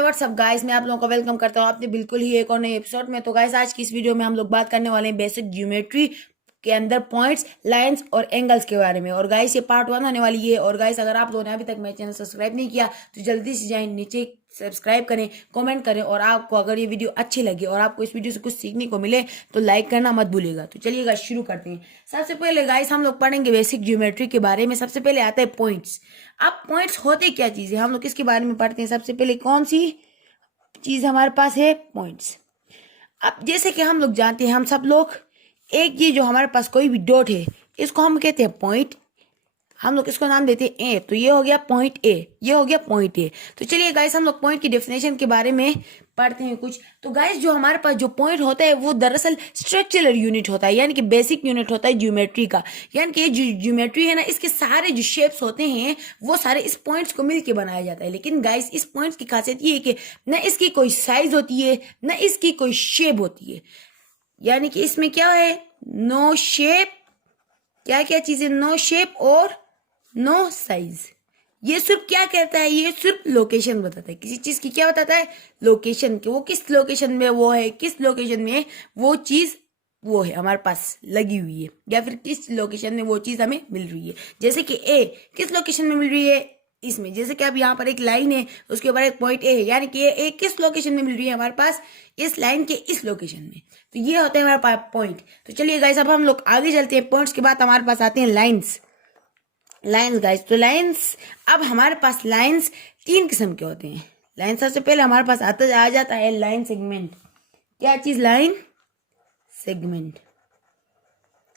WhatsApp guys, मैं आप लोगों को वेलकम करता हूँ आपने बिल्कुल ही एक और नए एपिसोड में। तो गाइस, आज की इस वीडियो में हम लोग बात करने वाले हैं बेसिक ज्योमेट्री के अंदर पॉइंट्स, लाइंस और एंगल्स के बारे में। और गाइस, ये पार्ट 1 होने वाली है। और गाइस, अगर आप लोगों ने अभी तक मेरे चैनल सब्सक्राइब नहीं किया तो जल्दी से जाएं, नीचे सब्सक्राइब करें, कमेंट करें। और आपको अगर ये वीडियो अच्छी लगी और आपको इस वीडियो से कुछ सीखने को मिले तो लाइक करना मत भूलिएगा। तो चलिए गाइस, शुरू करते हैं। सबसे पहले गाइस, हम लोग पढ़ेंगे बेसिक ज्योमेट्री के बारे में। सबसे पहले आता है पॉइंट्स। अब पॉइंट्स होते क्या चीज़ है, हम लोग इसके बारे में पढ़ते हैं। सबसे पहले कौन सी चीज हमारे पास है? पॉइंट्स। अब जैसे कि हम लोग जानते हैं, हम सब लोग, एक ये जो हमारे पास कोई भी डॉट है इसको हम कहते हैं पॉइंट। हम लोग इसको नाम देते हैं ए। तो ये हो गया पॉइंट ए, ये हो गया पॉइंट ए। तो चलिए गाइस, हम लोग पॉइंट की डेफिनेशन के बारे में पढ़ते हैं कुछ। तो गाइस, जो हमारे पास जो पॉइंट होता है वो दरअसल स्ट्रक्चरल यूनिट होता है, यानी कि बेसिक यूनिट होता है ज्योमेट्री का। यानी कि जो ज्योमेट्री है ना, इसके सारे जो शेप्स होते हैं वो सारे इस पॉइंट्स को मिलके बनाया जाता है। लेकिन गाइस, इस पॉइंट्स की खासियत ये है कि न इसकी कोई साइज होती है, न इसकी कोई शेप होती है। यानी कि इसमें क्या है? No shape. क्या क्या चीजें? नो शेप और नो साइज। ये सिर्फ क्या कहता है? ये सिर्फ लोकेशन बताता है। किसी चीज की क्या बताता है? लोकेशन की। वो किस लोकेशन में वो है, किस लोकेशन में वो चीज वो है हमारे पास लगी हुई है, या फिर किस लोकेशन में वो चीज हमें मिल रही है। जैसे कि ए किस लोकेशन में मिल रही है? इसमें। जैसे कि अब यहाँ पर एक लाइन है, उसके ऊपर एक पॉइंट ए है, यानी कि ए किस लोकेशन में मिल रही है हमारे पास? इस लाइन के इस लोकेशन में। तो ये होता है हमारे पास पॉइंट। तो चलिए गाइस, अब हम लोग आगे चलते हैं। पॉइंट्स के बाद हमारे पास आते हैं लाइन्स। लाइन्स गाइस, तो लाइन्स, अब हमारे पास लाइन्स 3 किस्म के होते हैं। लाइन सबसे पहले हमारे पास आ जाता है लाइन सेगमेंट। क्या चीज? Line segment.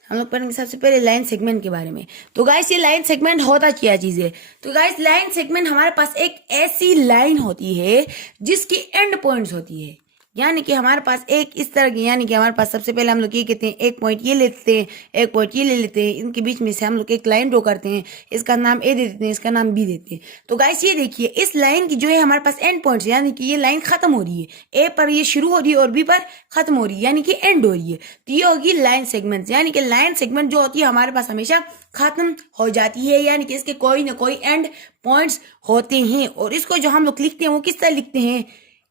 हम लोग पढ़ेंगे सबसे पहले लाइन सेगमेंट के बारे में। तो गाइस, ये लाइन सेगमेंट होता क्या चीज है? तो गाइस, लाइन सेगमेंट हमारे पास एक ऐसी लाइन होती है जिसकी एंड पॉइंट्स होती है। यानी कि हमारे पास एक इस तरह की, यानी कि हमारे पास सबसे पहले हम लोग ये कहते हैं, एक पॉइंट ये लेते हैं, एक पॉइंट ये ले लेते हैं, इनके बीच में से हम लोग एक लाइन ड्रॉ करते हैं। इसका नाम ए दे देते हैं, इसका नाम बी देते हैं। तो गाइस, ये देखिए, इस लाइन की जो है हमारे पास एंड पॉइंट्स, यानी कि ये लाइन खत्म हो रही है। ए पर ये शुरू हो रही है और बी पर खत्म हो रही है, यानी कि एंड हो रही है। तो ये होगी लाइन सेगमेंट। यानी कि लाइन सेगमेंट जो होती है हमारे पास हमेशा खत्म हो जाती है, यानी कि इसके कोई ना कोई एंड पॉइंट्स होते हैं। और इसको जो हम लोग लिखते हैं वो किस तरह लिखते हैं?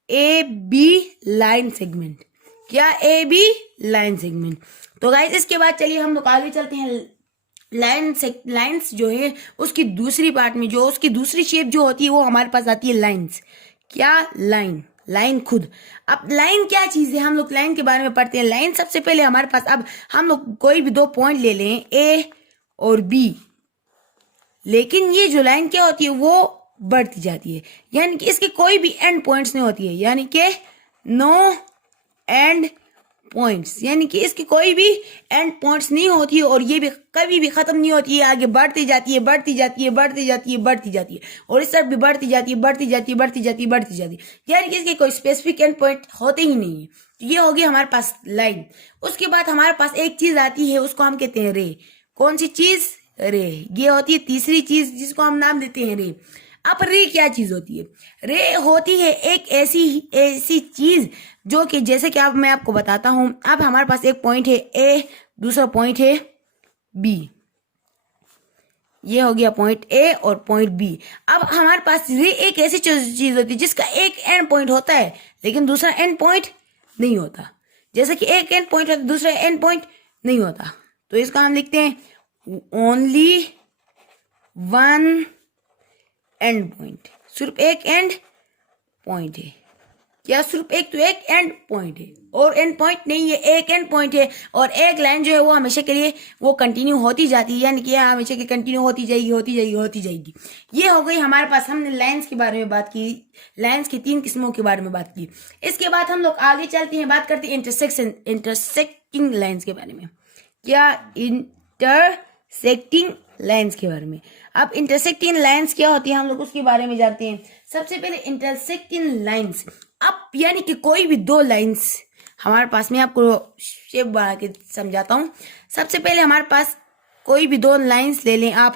A B line segment. क्या? A B line segment. तो गाइस, इसके बाद चलिए हम लोग आगे चलते हैं। लाइन्स जो है उसकी दूसरी पार्ट में, जो उसकी दूसरी शेप जो होती है वो हमारे पास आती है लाइन्स। क्या? लाइन। लाइन खुद। अब लाइन क्या चीज है, हम लोग लाइन के बारे में पढ़ते हैं। लाइन सबसे पहले हमारे पास, अब हम लोग कोई भी 2 पॉइंट ले लें, ए और बी, लेकिन ये जो लाइन क्या होती है वो बढ़ती जाती है, यानी कि इसके कोई भी एंड पॉइंट्स नहीं होती है, यानी कि नो एंड पॉइंट्स। यानी कि इसकी कोई भी एंड पॉइंट्स नहीं होती है और ये भी कभी भी खत्म नहीं होती है। आगे बढ़ती जाती है, बढ़ती जाती है, बढ़ती जाती है, बढ़ती जाती है, और इस तरफ भी बढ़ती जाती है, बढ़ती जाती है, बढ़ती जाती है, बढ़ती जाती है। यानी कि इसके कोई स्पेसिफिक एंड पॉइंट होते ही नहीं है। तो ये होगी हमारे पास लाइन। उसके बाद हमारे पास एक चीज आती है, उसको हम कहते हैं रे। कौन सी चीज? रे। ये होती है तीसरी चीज जिसको हम नाम देते हैं रे। अब रे क्या चीज होती है? रे होती है एक ऐसी चीज जो कि, जैसे कि अब मैं आपको बताता हूं। अब हमारे पास एक पॉइंट है ए, दूसरा पॉइंट है बी। ये हो गया पॉइंट ए और पॉइंट बी। अब हमारे पास रे एक ऐसी चीज होती है जिसका एक एंड पॉइंट होता है लेकिन दूसरा एंड पॉइंट नहीं होता। जैसे कि एक एंड पॉइंट होता है, दूसरा एंड पॉइंट नहीं होता। तो इसका हम लिखते हैं ओनली वन एंड पॉइंट। सिर्फ एक एंड पॉइंट है। क्या? सिर्फ एक, तो एक एंड पॉइंट है और एंड पॉइंट नहीं है, एक एंड पॉइंट है। और एक लाइन जो है वो हमेशा के लिए वो कंटिन्यू होती जाती है, यानी कि हमेशा की कंटिन्यू होती जाएगी, होती जाएगी, होती जाएगी। ये हो गई हमारे पास, हमने लाइंस के बारे में बात की, लाइंस की 3 किस्मों के बारे में बात की। इसके बाद हम लोग आगे चलते हैं, बात करते हैं इंटरसेक्टिंग लाइन्स के बारे में। क्या? इंटरसेक्टिंग लाइन्स के बारे में। अब इंटरसेक्टिंग लाइन्स क्या होती है हम लोग उसके बारे में जानते हैं। सबसे पहले इंटरसेक्टिंग लाइन्स, अब यानी कि कोई भी 2 लाइन्स हमारे पास, मैं आपको शेप बना के समझाता हूं। सबसे पहले हमारे पास कोई भी 2 लाइन्स ले लें आप,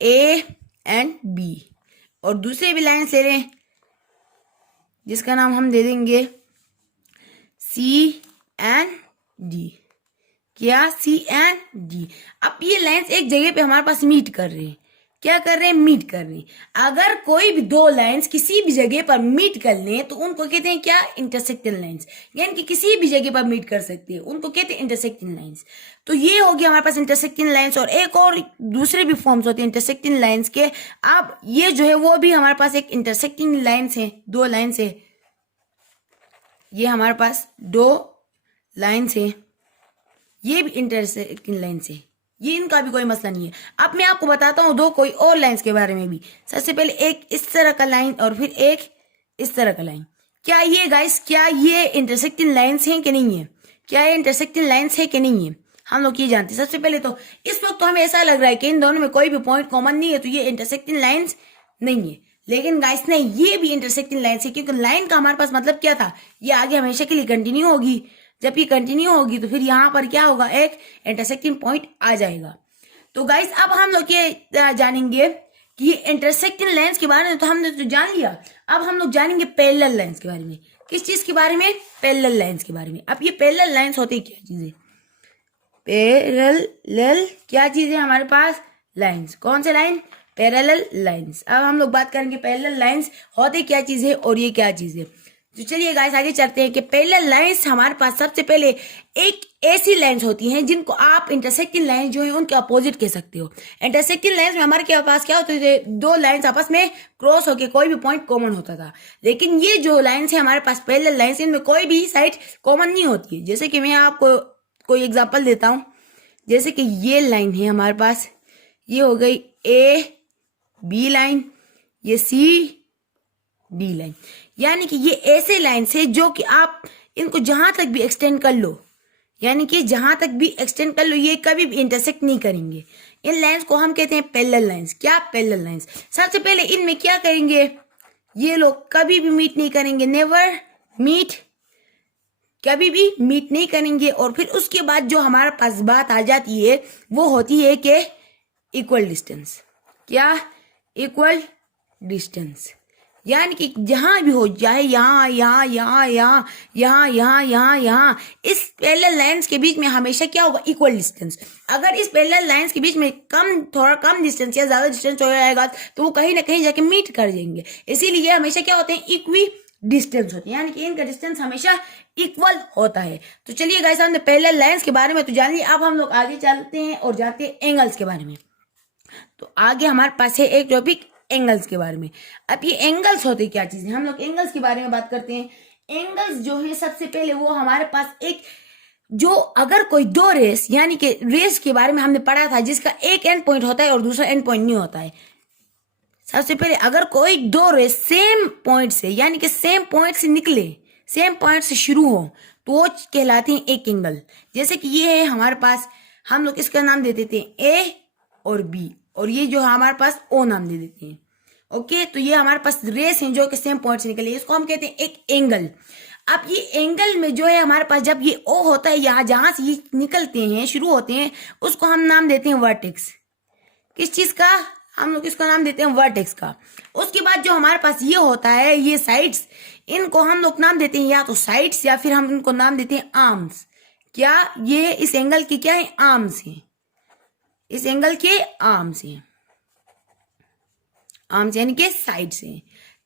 ए एंड बी, और दूसरे भी लाइन्स ले लें जिसका नाम हम दे देंगे सी एंड डी। क्या? C and D. अब ये लाइन्स एक जगह पे हमारे पास मीट कर रहे हैं, क्या कर रहे हैं, मीट कर रहे हैं। अगर कोई भी दो लाइंस किसी भी जगह पर मीट कर लें तो उनको कहते हैं क्या, इंटरसेक्टिंग लाइंस। यानी कि किसी भी जगह पर मीट कर सकती है, उनको कहते हैं इंटरसेक्टिंग लाइंस। तो ये हो गया हमारे पास इंटरसेक्टिंग लाइंस। और एक और दूसरे भी फॉर्म्स होते हैं इंटरसेक्टिंग लाइंस के। अब ये जो है वो भी हमारे पास एक इंटरसेक्टिंग लाइंस है, दो लाइंस है, ये हमारे पास दो लाइंस है, ये भी इंटरसेक्टिंग लाइंस है, ये इनका भी कोई मसला नहीं है। अब मैं आपको बताता हूँ दो कोई और लाइंस के बारे में भी। सबसे पहले एक इस तरह का लाइन और फिर एक इस तरह का लाइन। क्या ये गाइस, क्या ये इंटरसेक्टिंग लाइंस हैं कि नहीं है, क्या ये इंटरसेक्टिंग लाइंस है कि नहीं है, हम लोग ये जानते हैं। सबसे पहले तो इस वक्त तो हमें ऐसा लग रहा है कि इन दोनों में कोई भी पॉइंट कॉमन नहीं है, तो ये इंटरसेक्टिंग लाइंस नहीं है। लेकिन गाइस नहीं, ये भी इंटरसेक्टिंग लाइंस है, क्योंकि लाइन का हमारे पास मतलब क्या था, ये आगे हमेशा के लिए कंटिन्यू होगी। जब ये कंटिन्यू होगी तो फिर यहाँ पर क्या होगा, एक इंटरसेक्टिंग पॉइंट आ जाएगा। तो गाइस अब हम लोग ये जानेंगे कि ये इंटरसेक्टिंग लाइंस के बारे में तो हमने तो जान लिया। अब हम लोग जानेंगे पैरेलल लाइंस के बारे में। किस चीज के बारे में, पैरेलल लाइंस के बारे में। अब ये पैरेलल लाइंस होते क्या चीजें, पैरेलल क्या चीज है हमारे पास, लाइंस। कौन से लाइन, पैरेलल लाइंस। अब हम लोग बात करेंगे पैरेलल लाइंस होते क्या चीज है और ये क्या चीज है। तो चलिए गाइस आगे चलते हैं कि पैरेलल लाइंस हमारे पास सबसे पहले एक ऐसी लाइंस होती हैं जिनको आप इंटरसेक्टिंग लाइन जो है उनके अपोजिट कह सकते हो। इंटरसेक्टिंग लाइंस में हमारे के पास क्या होते थे, दो लाइंस आपस में क्रॉस होकर कोई भी पॉइंट कॉमन होता था। लेकिन ये जो लाइंस है हमारे पास पैरेलल लाइंस, इनमें कोई भी साइड कॉमन नहीं होती है। जैसे कि मैं आपको कोई एग्जाम्पल देता हूँ। जैसे कि ये लाइन है हमारे पास, ये हो गई ए बी लाइन, ये सी डी लाइन। यानी कि ये ऐसे लाइंस है जो कि आप इनको जहां तक भी एक्सटेंड कर लो, यानी कि जहां तक भी एक्सटेंड कर लो, ये कभी भी इंटरसेक्ट नहीं करेंगे। इन लाइंस को हम कहते हैं पैरेलल लाइंस। क्या, पैरेलल लाइंस। सबसे पहले इनमें क्या करेंगे, ये लोग कभी भी मीट नहीं करेंगे, नेवर मीट, कभी भी मीट नहीं करेंगे। और फिर उसके बाद जो हमारे पास बात आ जाती है वो होती है कि इक्वल डिस्टेंस। क्या, इक्वल डिस्टेंस। यानी कि जहां भी हो, चाहे यहाँ यहाँ यहाँ यहाँ यहाँ यहाँ यहाँ यहाँ, इस पैरेलल लाइंस के बीच में हमेशा क्या होगा, इक्वल डिस्टेंस। अगर इस पैरेलल लाइंस के बीच में थोड़ा कम डिस्टेंस या ज्यादा डिस्टेंस हो जाएगा तो वो कहीं ना कहीं जाके मीट कर जाएंगे। इसीलिए हमेशा क्या होते हैं, इक्वी डिस्टेंस होते हैं, यानी कि इनका डिस्टेंस हमेशा इक्वल होता है। तो चलिए गाइस हमने पैरेलल लाइंस के बारे में तो जान लिया। अब हम लोग आगे चलते हैं और जाते हैं एंगल्स के बारे में। तो आगे हमारे पास है एक टॉपिक एंगल्स के बारे में। अब ये एंगल्स होते क्या चीज है, हम लोग एंगल्स के बारे में बात करते हैं। एंगल्स जो है सबसे पहले वो हमारे पास एक, जो अगर कोई दो रेस, यानी कि रेस के बारे में हमने पढ़ा था जिसका एक एंड पॉइंट होता है और दूसरा एंड पॉइंट नहीं होता है। सबसे पहले अगर कोई दो रेस सेम पॉइंट से, यानी कि सेम पॉइंट से निकले, सेम पॉइंट से शुरू हो, तो वो कहलाते हैं एक एंगल। जैसे कि ये है हमारे पास, हम लोग इसका नाम दे देते हैं ए और बी, और ये जो हमारे पास ओ नाम दे देते हैं। ओके, तो ये हमारे पास रेस हैं जो कि सेम पॉइंट से निकले, इसको हम कहते हैं एक एंगल। अब ये एंगल में जो है हमारे पास, जब ये ओ होता है, यहाँ जहां से ये निकलते हैं, शुरू होते हैं, उसको हम नाम देते हैं वर्टेक्स। किस चीज का, हम लोग इसको नाम देते हैं वर्टेक्स का। उसके बाद जो हमारे पास ये होता है, ये साइड्स, इनको हम लोग नाम देते हैं या तो साइड्स या फिर हम इनको नाम देते हैं आर्म्स। क्या, ये इस एंगल के क्या है, आर्म्स हैं, इस एंगल के आर्म्स हैं, आर्म्स यानी कि साइड्स हैं।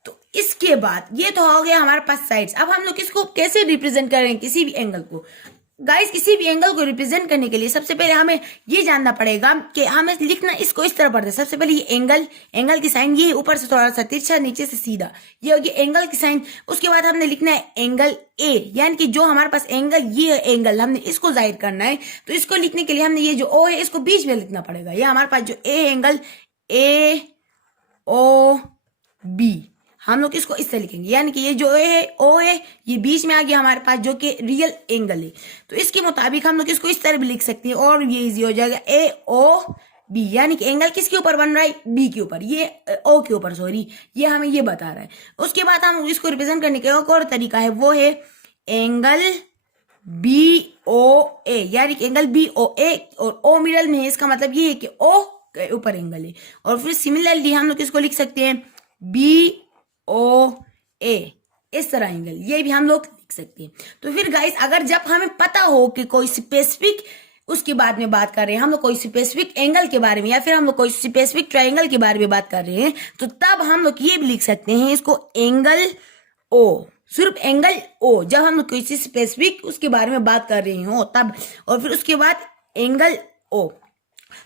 तो इसके बाद ये तो हो गया हमारे पास साइड्स। अब हम लोग इसको कैसे रिप्रेजेंट कर रहे हैं किसी भी एंगल को। गाइस किसी भी एंगल को रिप्रेजेंट करने के लिए सबसे पहले हमें ये जानना पड़ेगा कि हमें लिखना इसको इस तरह पड़ता है। सबसे पहले ये एंगल की साइन, ये ऊपर से थोड़ा सा तिरछा, नीचे से सीधा, ये होगी एंगल की साइन। उसके बाद हमने लिखना है एंगल ए, यानी कि जो हमारे पास एंगल, ये एंगल हमने इसको जाहिर करना है। तो इसको लिखने के लिए हमने ये जो ओ है इसको बीच में लिखना पड़ेगा। ये हमारे पास जो A angle, A O B, हम लोग इसको इस तरह लिखेंगे, यानी कि ये जो ए है, ओ है, ये बीच में आ गया हमारे पास जो कि रियल एंगल है। तो इसके मुताबिक हम लोग इसको इस तरह भी लिख सकते हैं और ये इजी हो जाएगा, ए ओ बी, यानी कि एंगल किसके ऊपर बन रहा है, बी के ऊपर, ये ओ के ऊपर, सॉरी, ये हमें ये बता रहा है। उसके बाद हम इसको रिप्रेजेंट करने का एक और तरीका है, वो है एंगल बी ओ ए, यानी कि एंगल बी ओ ए, और ओ मिडल में है, इसका मतलब ये है कि ओ के ऊपर एंगल है। और फिर सिमिलरली हम लोग इसको लिख सकते हैं बी ओ ए, इस तरह एंगल, ये भी हम लोग लिख सकते हैं। तो फिर गाइस अगर जब हमें पता हो कि कोई स्पेसिफिक उसके बाद में बात कर रहे हैं, हम लोग कोई स्पेसिफिक एंगल के बारे में या फिर हम लोग कोई स्पेसिफिक ट्रायंगल के बारे में बात कर रहे हैं, तो तब हम लोग ये भी लिख सकते हैं इसको एंगल ओ, सिर्फ एंगल ओ, जब हम लोग किसी स्पेसिफिक उसके बारे में बात कर रहे हो तब, और फिर उसके बाद एंगल ओ।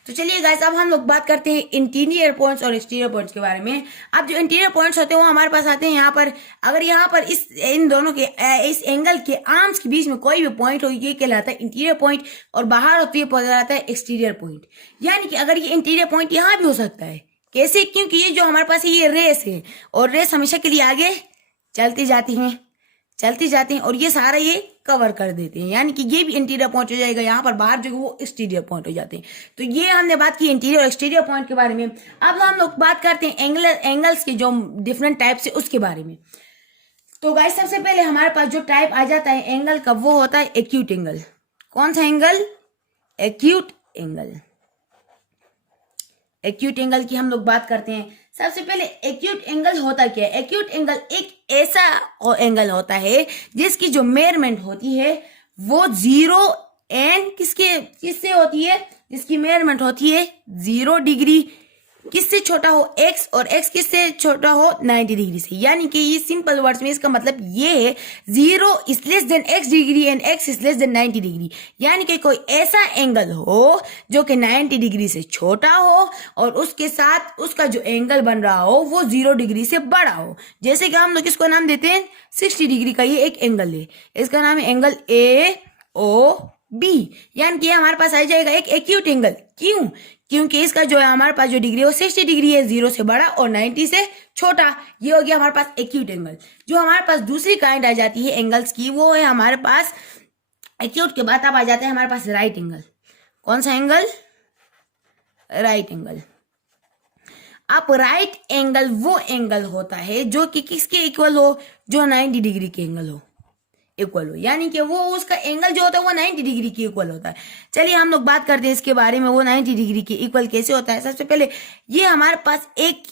तो चलिए गाइस, अब हम लोग बात करते हैं इंटीरियर पॉइंट्स और एक्सटीरियर पॉइंट्स के बारे में। अब जो इंटीरियर पॉइंट्स होते हैं वो हमारे पास आते हैं यहाँ पर, अगर यहाँ पर इन दोनों के इस एंगल के आर्म्स के बीच में कोई भी पॉइंट हो, ये कहलाता है इंटीरियर पॉइंट, और बाहर होती है कहलाता है एक्सटीरियर पॉइंट। यानी कि अगर ये इंटीरियर पॉइंट यहाँ भी हो सकता है, कैसे? क्योंकि ये जो हमारे पास है ये रेस है, और रेस हमेशा के लिए आगे चलती जाती हैं और ये सारा ये कवर कर देते हैं, यानी कि ये भी इंटीरियर पॉइंट हो जाएगा। यहाँ पर बाहर जो वो एक्सटीरियर पॉइंट हो जाते हैं। तो ये हमने बात की इंटीरियर और एक्सटीरियर पॉइंट के बारे में। अब हम लोग बात करते हैं एंगल्स के जो डिफरेंट टाइप से उसके बारे में। तो गाइस, सबसे पहले हमारे पास जो टाइप आ जाता है एंगल का वो होता है एक्यूट एंगल। कौन सा angle? Acute angle. Acute angle की हम लोग बात करते हैं। सबसे पहले एक्यूट एंगल होता क्या है? एक्यूट एंगल एक ऐसा एंगल होता है जिसकी जो मेजरमेंट होती है वो 0 एंड किससे होती है? जिसकी मेजरमेंट होती है 0 डिग्री, किससे छोटा हो? x, और x किससे छोटा हो? 90 डिग्री से। यानी कि ये सिंपल वर्ड्स में इसका मतलब ये है 0 is less than x degree and x is less than 90 degree. यानी कि कोई ऐसा एंगल हो जो कि 90 डिग्री से छोटा हो और उसके साथ उसका जो एंगल बन रहा हो वो 0 डिग्री से बड़ा हो। जैसे कि हम लोग इसको नाम देते हैं 60 डिग्री का ये एक एंगल है, इसका नाम है एंगल AOB। यानी कि हमारे पास आ जाएगा एक एक्यूट एंगल। क्यों? क्योंकि इसका जो है हमारे पास जो डिग्री है वो 60 डिग्री है, 0 से बड़ा और 90 से छोटा। ये हो गया हमारे पास एक्यूट एंगल। जो हमारे पास दूसरी काइंड आ जाती है एंगल्स की, वो है हमारे पास एक्यूट के बाद अब आ जाता है हमारे पास राइट एंगल। कौन सा एंगल? Right angle. अब राइट एंगल वो एंगल होता है जो कि किसके इक्वल हो? जो 90 डिग्री के एंगल हो, इक्वल हो। यानी कि वो उसका एंगल जो होता है वो 90 डिग्री के इक्वल होता है। चलिए हम लोग बात करते हैं इसके बारे में, वो 90 डिग्री के इक्वल कैसे होता है। सबसे पहले ये हमारे पास एक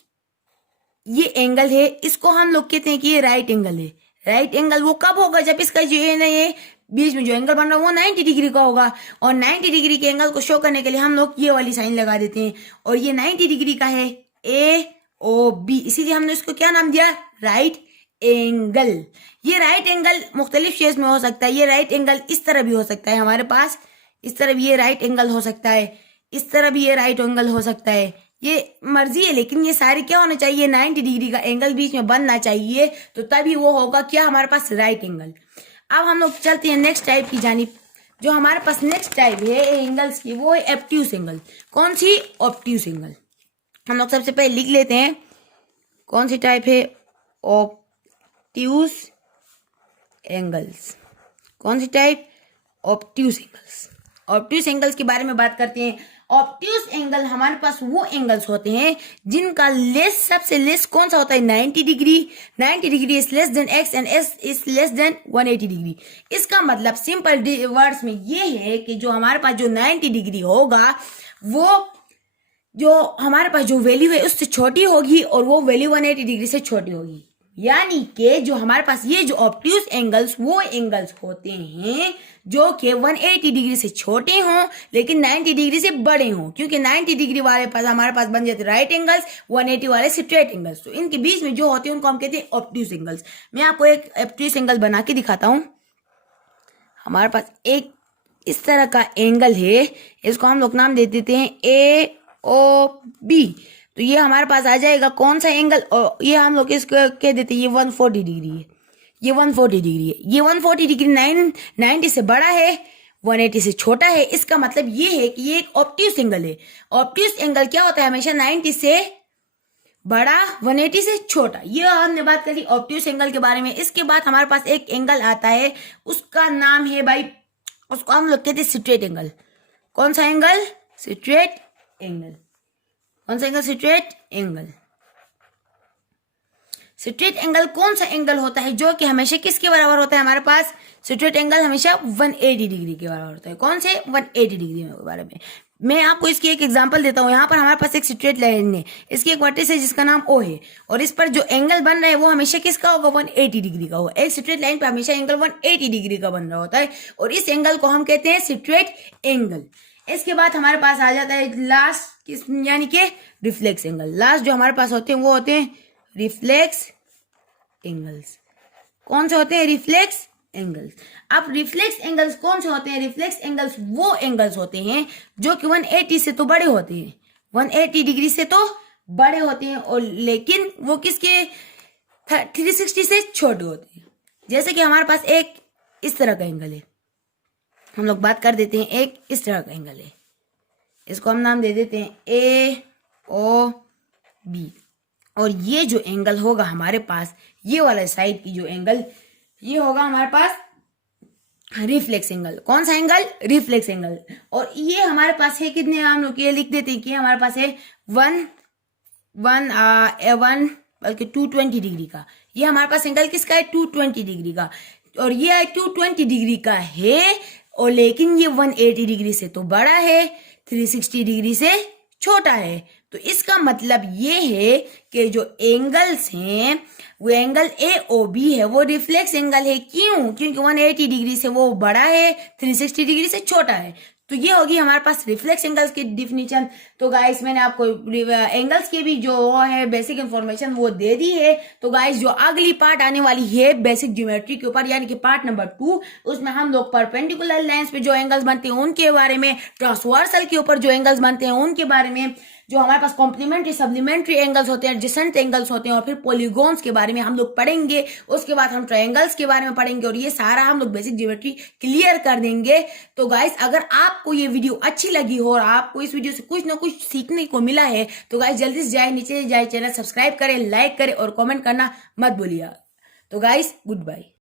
ये एंगल है, इसको हम लोग कहते हैं कि ये राइट एंगल है। राइट एंगल वो कब होगा? जब इसका जो है ना ये बीच में जो एंगल बन रहा है वो 90 डिग्री का होगा, और 90 डिग्री के एंगल को शो करने के लिए हम लोग ये वाली साइन लगा देते हैं, और ये 90 डिग्री का है AOB। इसीलिए हमने इसको क्या नाम दिया? Right angle. ये राइट एंगल मुख्तलिफ शेप्स में हो सकता है। ये राइट एंगल इस तरह भी हो सकता है हमारे पास, इस तरह भी ये राइट एंगल हो सकता है, इस तरह भी ये राइट एंगल हो सकता है, ये मर्जी है। लेकिन ये सारे क्या होना चाहिए? 90 डिग्री का एंगल बीच में बनना चाहिए, तो तभी वो होगा क्या हमारे पास? Right angle. अब हम लोग चलते हैं नेक्स्ट टाइप की जानिब। जो हमारे पास नेक्स्ट टाइप है एंगल्स की वो है ऑब्ट्यूज एंगल। कौन सी? Obtuse angle. हम लोग सबसे पहले लिख लेते हैं कौन सी टाइप है? Obtuse angles. कौन सी type? Obtuse angles. Obtuse angles के बारे में बात करते हैं। ऑब्ट्यूज एंगल हमारे पास वो एंगल्स होते हैं जिनका लेस, सबसे लेस कौन सा होता है? 90 degree. 90 degree is less than x and s is less than 180 degree. इसका मतलब सिंपल वर्ड्स में ये है कि जो हमारे पास जो 90 डिग्री होगा वो जो हमारे पास जो वैल्यू है उससे छोटी होगी, और वो वैल्यू 180 डिग्री से छोटी होगी। यानी कि जो हमारे पास ये जो ऑब्ट्यूज एंगल्स वो एंगल्स होते हैं जो कि 180 डिग्री से छोटे हों लेकिन 90 डिग्री से बड़े हों, क्योंकि 90 डिग्री वाले पास हमारे पास बन जाते राइट एंगल्स, 180 वाले स्ट्रेट एंगल्स। तो इनके बीच में जो होते हैं उनको हम कहते हैं ऑब्ट्यूज एंगल्स। मैं आपको एक ऑब्ट्यूज एंगल बना के दिखाता हूं। हमारे पास एक इस तरह का एंगल है, इसको हम लोग नाम दे देते हैं AOB। तो ये हमारे पास आ जाएगा कौन सा एंगल? और ये हम लोग इसको कह देते हैं ये 140 डिग्री है, ये 140 डिग्री है। ये 140 डिग्री 90 से बड़ा है, 180 से छोटा है। इसका मतलब ये है कि ये एक ऑब्ट्यूज एंगल है। ऑब्ट्यूज एंगल क्या होता है? हमेशा 90 से बड़ा, 180 से छोटा। ये हमने बात करी ऑब्ट्यूज एंगल के बारे में। इसके बाद हमारे पास एक एंगल आता है, उसका नाम है भाई, उसको हम लोग कहते हैं स्ट्रेट एंगल। कौन सा एंगल? Straight angle. कौन सा angle? Straight angle. Straight angle कौन सा एंगल होता है जो कि हमेशा किसके बराबर होता है? हमारे पास स्ट्रेट एंगल हमेशा 180 डिग्री के बराबर होता है। कौन से? 180 डिग्री के बारे में। मैं आपको इसकी एक एग्जांपल देता हूँ। यहाँ पर हमारे पास एक स्ट्रेट लाइन है, इसकी एक वर्टेक्स है जिसका नाम ओ है, और इस पर जो एंगल बन रहा है वो हमेशा किसका होगा, 180 डिग्री का होगा। एक स्ट्रेट लाइन पे हमेशा एंगल 180 डिग्री का बन रहा होता है, और इस एंगल को हम कहते हैं स्ट्रेट एंगल। इसके बाद हमारे पास आ जाता है लास्ट यानी कि रिफ्लेक्स एंगल। लास्ट जो हमारे पास होते हैं वो होते हैं रिफ्लेक्स एंगल्स। कौन से होते हैं, रिफ्लेक्स एंगल्स। अब रिफ्लेक्स एंगल्स कौन से होते हैं, रिफ्लेक्स एंगल्स वो एंगल्स होते हैं जो कि 180 से तो बड़े होते हैं, 180 डिग्री से तो बड़े होते हैं, और लेकिन वो किसके 360 से छोटे होते हैं। जैसे कि हमारे पास एक इस तरह का एंगल है, हम लोग बात कर देते हैं एक इस तरह का एंगल है, इसको हम नाम दे देते हैं ए ओ बी, और ये जो एंगल होगा हमारे पास, ये वाला साइड की जो एंगल, ये होगा हमारे पास रिफ्लेक्स एंगल। कौन सा एंगल, रिफ्लेक्स एंगल। और ये हमारे पास है कितने, हम लोग ये लिख देते हैं कि हमारे पास है 220 डिग्री का। ये हमारे पास एंगल किसका है, 220 डिग्री का, और ये 220 डिग्री का है, और लेकिन ये 180 डिग्री से तो बड़ा है, 360 डिग्री से छोटा है। तो इसका मतलब ये है कि जो एंगल्स हैं वो एंगल ए ओ बी है वो रिफ्लेक्स एंगल है। क्यों, क्योंकि 180 डिग्री से वो बड़ा है, 360 डिग्री से छोटा है। तो ये होगी हमारे पास रिफ्लेक्स एंगल्स की डिफिनीशन। तो गाइस मैंने आपको एंगल्स के भी जो है बेसिक इंफॉर्मेशन वो दे दी है। तो गाइस जो अगली पार्ट आने वाली है बेसिक ज्योमेट्री के ऊपर, यानी कि पार्ट नंबर 2, उसमें हम लोग परपेंडिकुलर लाइंस पे जो एंगल्स बनते हैं उनके बारे में, ट्रांसवर्सल के ऊपर जो एंगल्स बनते हैं उनके बारे में, जो हमारे पास कॉम्प्लीमेंट्री सप्लीमेंट्री एंगल्स होते हैं, एडजेसेंट एंगल्स होते हैं, और फिर पॉलीगॉन्स के बारे में हम लोग पढ़ेंगे। उसके बाद हम ट्रायंगल्स के बारे में पढ़ेंगे, और ये सारा हम लोग बेसिक ज्योमेट्री क्लियर कर देंगे। तो गाइस अगर आपको ये वीडियो अच्छी लगी हो और आपको इस वीडियो से कुछ ना कुछ सीखने को मिला है तो गाइस जल्दी से जाए नीचे जाए, चैनल सब्सक्राइब करें, लाइक करें और कमेंट करना मत भूलिएगा। तो गाइस गुड बाय।